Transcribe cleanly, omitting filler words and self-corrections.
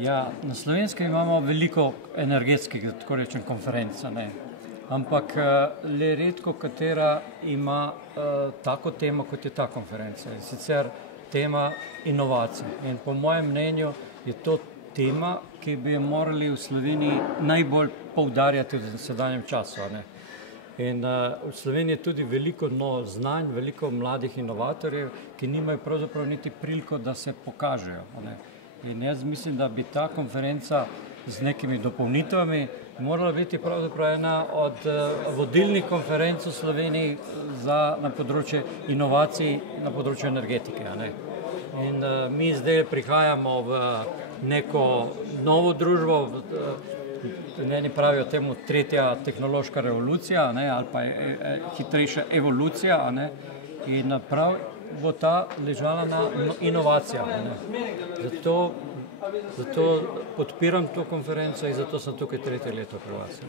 Ja, na Slovenskem imamo veliko energetskih, tako rečem, konferenc, ne. Ampak le redko katera ima tako temo, kot je ta konferenca. In sicer tema inovacij. In po mojem mnenju je to tema, ki bi jo morali v Sloveniji najbolj poudarjati v sedanjem času, ne. In v Sloveniji je tudi veliko znanj, veliko mladih inovatorjev, ki nimajo pravzaprav niti priliko, da se pokažejo, ne. In jaz mislim, da bi ta konferenca z nekimi dopolnitvami morala biti pravzaprav ena od vodilnih konferenc v Sloveniji na področje inovacij, na področju energetike, ne. In mi zdaj prihajamo v neko novo družbo, eni pravijo temu tretja tehnološka revolucija, ne, ali pa hitrejša evolucija, a ne, in prav bo ta ležala na inovacijah, ne. Zato podpiram to konferenco in zato sem tukaj tretje leto pri vas.